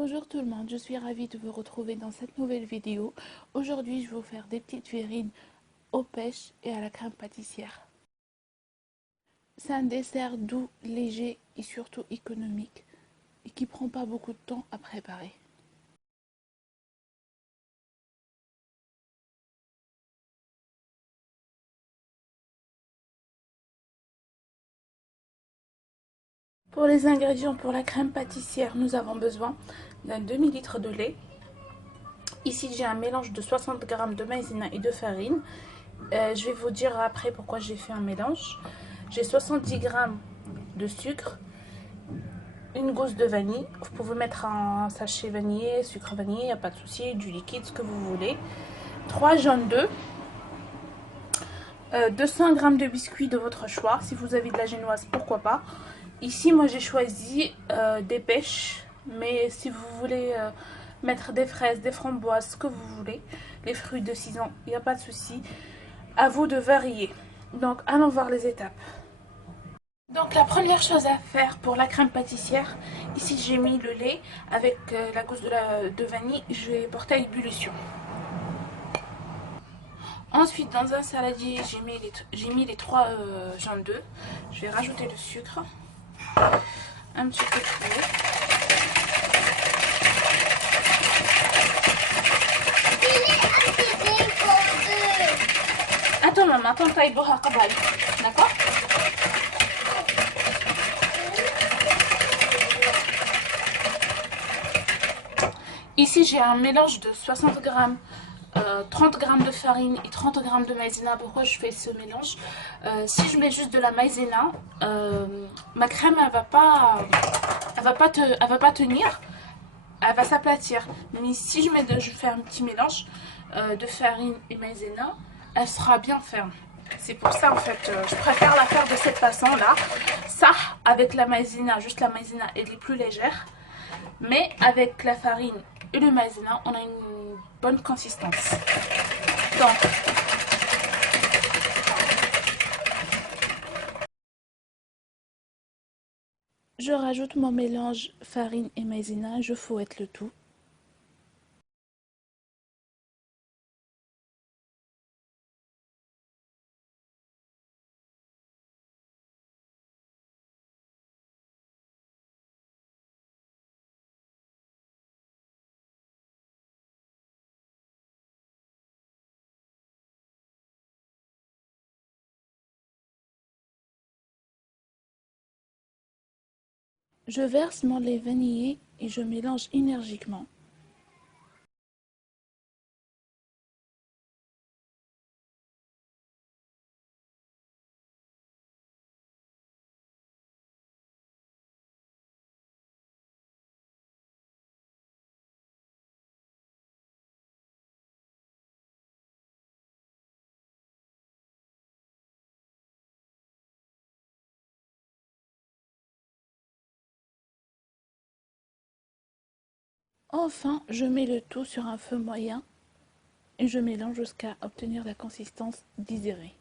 Bonjour tout le monde, je suis ravie de vous retrouver dans cette nouvelle vidéo. Aujourd'hui, je vais vous faire des petites verrines aux pêches et à la crème pâtissière. C'est un dessert doux, léger et surtout économique et qui prend pas beaucoup de temps à préparer. Pour les ingrédients pour la crème pâtissière, nous avons besoin d'un demi-litre de lait. Ici, j'ai un mélange de 60 g de maïzena et de farine. Je vais vous dire après pourquoi j'ai fait un mélange. J'ai 70 g de sucre, une gousse de vanille. Vous pouvez mettre un sachet vanillé, sucre vanillé, il n'y a pas de souci, du liquide, ce que vous voulez. 3 jaunes d'œufs, 200 g de biscuits de votre choix. Si vous avez de la génoise, pourquoi pas. Ici, moi j'ai choisi des pêches, mais si vous voulez mettre des fraises, des framboises, ce que vous voulez, les fruits de saison, il n'y a pas de souci. À vous de varier. Donc, allons voir les étapes. Donc la première chose à faire pour la crème pâtissière, ici j'ai mis le lait avec la gousse de vanille, je vais porter à ébullition. Ensuite dans un saladier j'ai mis les 3 jaunes d'œufs, je vais rajouter le sucre, un petit peu de lait. Attends maman, attends taille d'accord? Ici j'ai un mélange de 60 g, 30 g de farine et 30 g de maïzena. Pourquoi je fais ce mélange? Si je mets juste de la maïzena, ma crème elle va pas tenir, elle va s'aplatir. Mais si je fais un petit mélange de farine et maïzena, elle sera bien ferme. C'est pour ça en fait, je préfère la faire de cette façon là. Ça, avec la maïzena, juste la maïzena, elle est plus légère. Mais avec la farine et le maïzena, on a une bonne consistance. Donc, je rajoute mon mélange farine et maïzena, je fouette le tout. Je verse mon lait vanillé et je mélange énergiquement. Enfin, je mets le tout sur un feu moyen et je mélange jusqu'à obtenir la consistance désirée.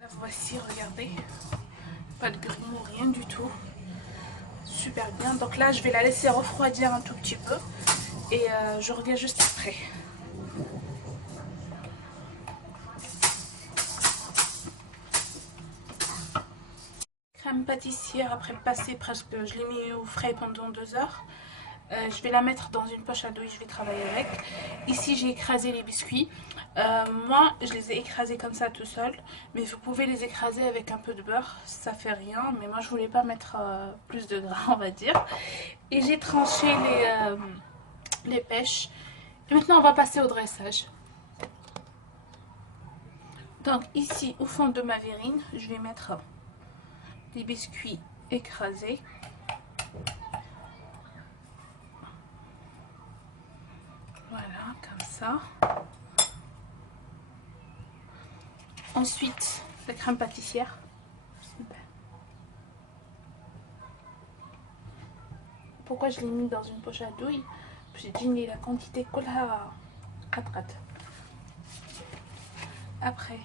La voici, regardez. Pas de grumeaux, rien du tout. Super bien. Donc là, je vais la laisser refroidir un tout petit peu. Et je reviens juste après. Crème pâtissière, après passer presque, je l'ai mis au frais pendant 2 heures. Je vais la mettre dans une poche à douille, je vais travailler avec. Ici, j'ai écrasé les biscuits. Moi, je les ai écrasés comme ça tout seul. Mais vous pouvez les écraser avec un peu de beurre, ça fait rien. Mais moi, je voulais pas mettre plus de gras, on va dire. Et j'ai tranché les pêches. Et maintenant, on va passer au dressage. Donc ici, au fond de ma verrine, je vais mettre les biscuits écraser. Voilà, comme ça. Ensuite, la crème pâtissière. Pourquoi je l'ai mis dans une poche à douille? J'ai dit la quantité كلها قطعت. Après,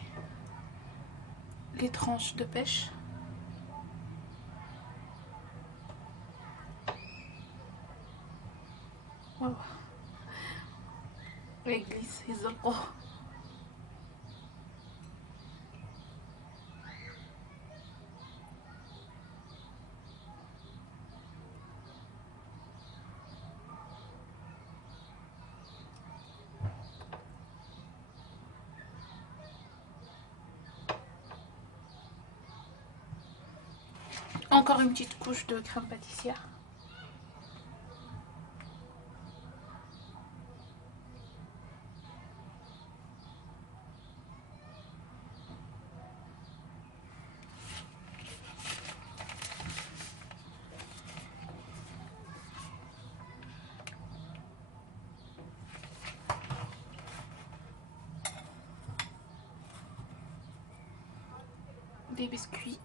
les tranches de pêche. Wow. L'église, ils ont... Encore une petite couche de crème pâtissière. Des biscuits.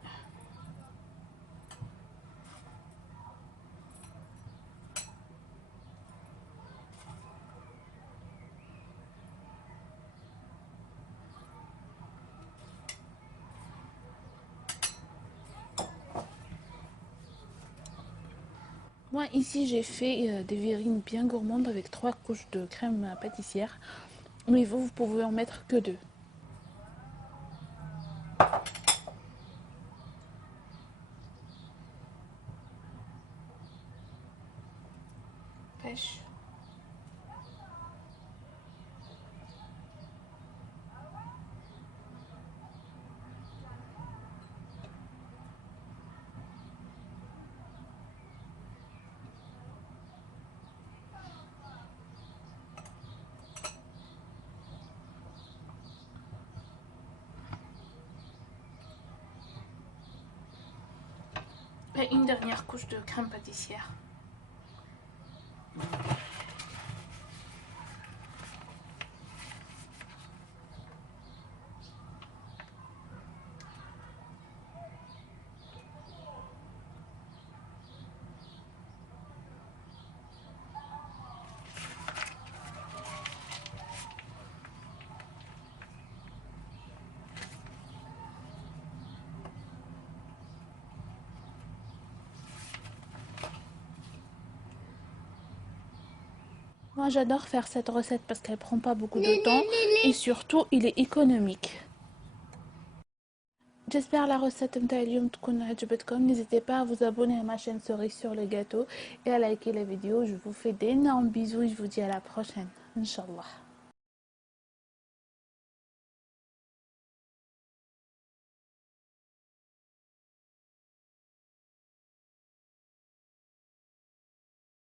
Moi ici j'ai fait des verrines bien gourmandes avec 3 couches de crème pâtissière. Mais vous pouvez en mettre que 2. Pêche. Et une dernière couche de crème pâtissière. Moi j'adore faire cette recette parce qu'elle prend pas beaucoup de temps et surtout il est économique. J'espère la recette متاع اليوم تكون عجبتكم. N'hésitez pas à vous abonner à ma chaîne Cerise sur le gâteau et à liker la vidéo. Je vous fais d'énormes bisous et je vous dis à la prochaine. Inch'Allah.